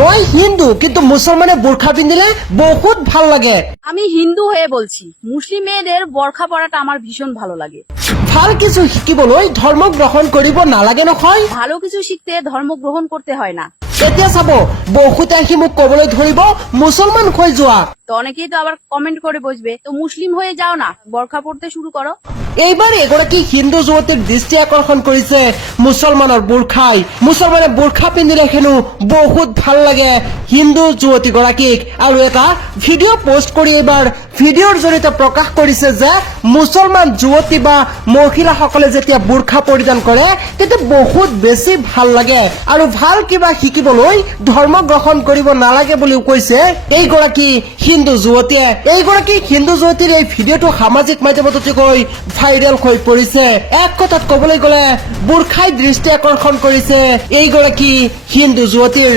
মই হিন্দু কিন্তু মুসলমানে বোরখা পিন্ধিলে বহুত ভাল লাগে। আমি হিন্দু হয়ে বলছি, মুসলিম মেয়েদের বোরখা পরাটা আমার ভীষণ ভালো লাগে। ভাল কিছু শিকিবলৈ ধৰ্ম গ্ৰহণ কৰিব নালাগে নহয়। ভালো কিছু শিখতে ধর্ম গ্রহণ করতে হয় না। এতিয়া চাব বহুতে আহি মোক কবলৈ ধৰিব মুছলমান হৈ যোৱা। তো অনেকেই তো আবার কমেন্ট করে বসবে, তো মুসলিম হয়ে যাও না, বোরখা পরতে শুরু করো। এইবাৰ এগৰাকী হিন্দু যুৱতীৰ দৃষ্টি আকৰ্ষণ কৰিছে মুছলমানৰ বোৰখাই। মুছলমানে বোৰখা পিন্ধিলে হেনো বহুত ভাল লাগে হিন্দু যুৱতীগৰাকীক, আৰু এটা ভিডিঅ' পোষ্ট কৰি এইবাৰ ভিডিঅ'ৰ জৰিয়তে প্ৰকাশ কৰিছে যে মুছলমান যুৱতী বা মহিলাসকলে যেতিয়া বোৰখা পৰিধান কৰে তেতিয়া বহুত বেছি ভাল লাগে, আৰু ভাল কিবা শিকিবলৈ ধৰ্ম গ্ৰহণ কৰিব নালাগে বুলিও কৈছে এইগৰাকী হিন্দু যুৱতীয়ে। এইগৰাকী হিন্দু যুৱতীৰ এই ভিডিঅ'টো সামাজিক মাধ্যমত অতিকৈ ভাইৰেল হৈ পৰিছে। এক কথাত ক'বলৈ গ'লে বোৰখাই দৃষ্টি আকৰ্ষণ কৰিছে এইগৰাকী হিন্দু যুৱতীৰ।